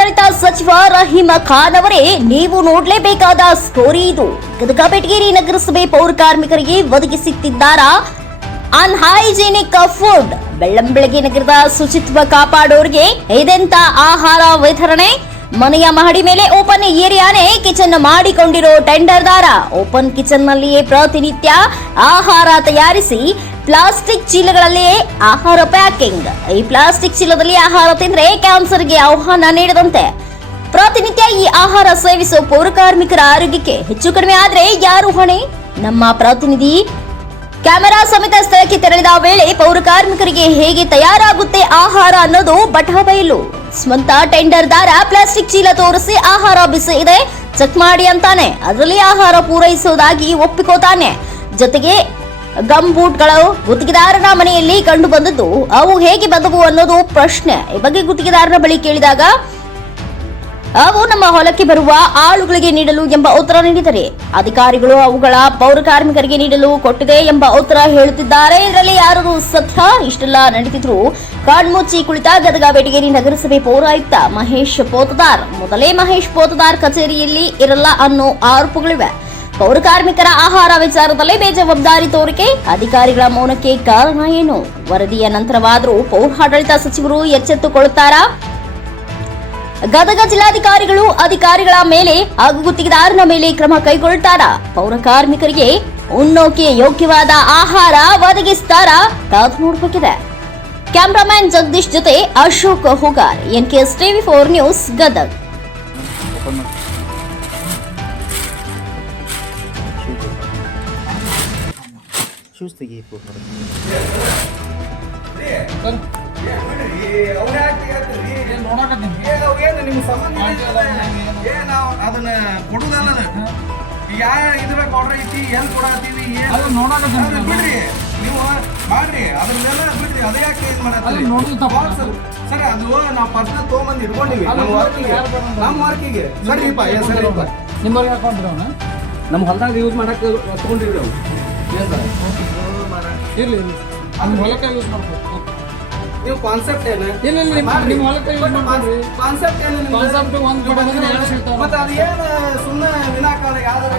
ಪೌರಾಡಳಿತ ಸಚಿವ ರಹೀಮ ಖಾನ್ ಅವರೇ, ನೀವು ನೋಡಲೇಬೇಕಾದ ಸ್ಟೋರಿ ಇದು. ಗದಗ ಬೆಟಗೇರಿ ನಗರಸಭೆ ಪೌರ ಕಾರ್ಮಿಕರಿಗೆ ಒದಗಿಸುತ್ತಿದ್ದಾರ ಅನ್ಹೈಜಿನಿಕ್ ಫುಡ್ ಬೆಳ್ಳಂಬೆಳಗ್ಗೆ ನಗರದ ಶುಚಿತ್ವ ಕಾಪಾಡೋರಿಗೆ ಇದೆಂತ ಆಹಾರ ವಿತರಣೆ? ಮನೆಯ ಮಹಡಿ ಮೇಲೆ ಓಪನ್ ಏರಿಯಾನೇ ಕಿಚನ್ ಮಾಡಿಕೊಂಡಿರೋ ಟೆಂಡರ್ದಾರ ಓಪನ್ ಕಿಚನ್ ನಲ್ಲಿಯೇ ಪ್ರತಿನಿತ್ಯ ಆಹಾರ ತಯಾರಿಸಿ, ಪ್ಲಾಸ್ಟಿಕ್ ಚೀಲಗಳಲ್ಲಿಯೇ ಆಹಾರ ಪ್ಯಾಕಿಂಗ್. ಈ ಪ್ಲಾಸ್ಟಿಕ್ ಚೀಲದಲ್ಲಿ ಆಹಾರ ತಿಂದ್ರೆ ಕ್ಯಾನ್ಸರ್ಗೆ ಆಹ್ವಾನ ನೀಡದಂತೆ. ಪ್ರತಿನಿತ್ಯ ಈ ಆಹಾರ ಸೇವಿಸುವ ಪೌರ ಕಾರ್ಮಿಕರ ಆರೋಗ್ಯಕ್ಕೆ ಹೆಚ್ಚು ಕಡಿಮೆ ಆದ್ರೆ ಯಾರು ಹೊಣೆ? ನಮ್ಮ ಪ್ರತಿನಿಧಿ ಕ್ಯಾಮೆರಾ ಸಮೇತ ಸ್ಥಳಕ್ಕೆ ತೆರಳಿದ ವೇಳೆ ಪೌರ ಕಾರ್ಮಿಕರಿಗೆ ಹೇಗೆ ತಯಾರಾಗುತ್ತೆ ಆಹಾರ ಅನ್ನೋದು ಬಟಬಯಲು ಸ್ವಂತ ಟೆಂಡರ್ದಾರ ಪ್ಲಾಸ್ಟಿಕ್ ಚೀಲ ತೋರಿಸಿ ಆಹಾರ ಬಿಸಿ ಇದೆ. ಚೆಕ್ ಮಾಡಿ ಅಂತಾನೆ. ಅದರಲ್ಲಿ ಆಹಾರ ಪೂರೈಸೋದಾಗಿ ಒಪ್ಪಿಕೋತಾನೆ ಜೊತೆಗೆ ಗಮ್ ಬೂಟ್ಗಳು ಗುತ್ತಿಗೆದಾರನ ಮನೆಯಲ್ಲಿ ಕಂಡು ಬಂದದ್ದು ಅವು ಹೇಗೆ ಬಂದವು ಅನ್ನೋದು ಪ್ರಶ್ನೆ. ಈ ಬಗ್ಗೆ ಗುತ್ತಿಗೆದಾರನ ಬಳಿ ಕೇಳಿದಾಗ ಅವು ನಮ್ಮ ಹೊಲಕ್ಕೆ ಬರುವ ಆಳುಗಳಿಗೆ ನೀಡಲು ಎಂಬ ಉತ್ತರ ನೀಡಿದರೆ, ಅಧಿಕಾರಿಗಳು ಅವುಗಳ ಪೌರ ಕಾರ್ಮಿಕರಿಗೆ ನೀಡಲು ಕೊಟ್ಟಿದೆ ಎಂಬ ಉತ್ತರ ಹೇಳುತ್ತಿದ್ದಾರೆ. ಇದರಲ್ಲಿ ಯಾರು ಸತ್ಯ ಇಷ್ಟೆಲ್ಲ ನಡೆದಿದ್ರು ಕಣ್ಮುಚ್ಚಿ ಕುಳಿತ ಗದಗ ಬೆಟಗೇರಿ ನಗರಸಭೆ ಪೌರಾಯುಕ್ತ ಮಹೇಶ್ ಪೋತದಾರ್. ಮೊದಲೇ ಮಹೇಶ್ ಪೋತದಾರ್ ಕಚೇರಿಯಲ್ಲಿ ಇರಲ್ಲ ಅನ್ನೋ ಆರೋಪಗಳಿವೆ. ಪೌರ ಕಾರ್ಮಿಕರ ಆಹಾರ ವಿಚಾರದಲ್ಲಿ ಬೇಜವಾಬ್ದಾರಿ ತೋರಿಕೆ, ಅಧಿಕಾರಿಗಳ ಮೌನಕ್ಕೆ ಕಾರಣ ಏನು? ವರದಿಯ ನಂತರವಾದರೂ ಪೌರಾಡಳಿತ ಸಚಿವರು ಎಚ್ಚೆತ್ತುಕೊಳ್ಳುತ್ತಾರಾ? ಗದಗ ಜಿಲ್ಲಾಧಿಕಾರಿಗಳು ಅಧಿಕಾರಿಗಳ ಮೇಲೆ ಹಾಗೂ ಗುತ್ತಿಗೆದಾರನ ಮೇಲೆ ಕ್ರಮ ಕೈಗೊಳ್ತಾರ ಪೌರ ಕಾರ್ಮಿಕರಿಗೆ ಉಣ್ಣೋಕೆ ಯೋಗ್ಯವಾದ ಆಹಾರ ಒದಗಿಸ್ತಾರ? ಕಾದು ನೋಡಬೇಕಿದೆ. ಕ್ಯಾಮ್ರಾಮ್ಯಾನ್ ಜಗದೀಶ್ ಜೊತೆ Ashok Hugar NKS TV four news Gadag. Shoes ಏನು ನಿಮ್ಗೆ ಸಂಬಂಧ ಇಲ್ಲ. ಏ ನಾವು ಅದನ್ನ ಕೊಡುದಲ್ಲ ಈಗ ಯಾವ ಇದ್ರಾಗ ಆರ್ಡರ್ ಐತಿ ಎಲ್ಲಿ ಕೊಡತ್ತೀವಿ ಏನು? ಅದು ನೋಡಾಕತ್ತೀನಿ. ಬಿಡ್ರಿ. ನೀವು ಮಾಡ್ರಿ ಅದನ್ನೆಲ್ಲ ಬಿಡ್ರಿ. ಅದೇ ಯಾಕೆ ಏನು ಅದು ನೋಡುದು ಸರ್ ಸರ್ ಅದು ನಾವು ಪರ್ಸನಲ್ ತೊಗೊಂಬಂದು ಇಟ್ಕೊಂಡಿವಿ. ಅದು ನಮ್ಮ ವರ್ಕಿಗೆ. ನಮ್ಮ ವರ್ಕಿಗೆ ಸರಿಪ್ಪ ಏ ಸರಿಪ್ಪ ನಿಮ್ಮವ್ರಿಗೆ ಹಾಕೊಂಡ್ರಿ ಅವನು? ನಮ್ಮ ಹೊಲದಾಗ ಯೂಸ್ ಮಾಡಕ್ಕೆ ತಗೊಂಡಿವಿ ನಾವು ಇರ್ಲಿ ಇರ್ಲಿ. ನಮ್ಮ ಹೊಲಕ್ಕೆ ಯೂಸ್ ಮಾಡ್ಬೋದು ನೀವು ಕಾನ್ಸೆಪ್ಟ್ ಏನು? ಇಲ್ಲ ಇಲ್ಲ ನಿಮ್ಮ ನಿಮ್ಮ ಹೊಲಕ್ಕೆ ಕಾನ್ಸೆಪ್ಟ್ ಏನು ಕಾನ್ಸೆಪ್ಟ್ ಒಂದ್ ಮತ್ತೆ ಅದು ಏನು ಸುಮ್ಮನೆ ವಿನಾಕಾಲ ಯಾವ್ದಾರ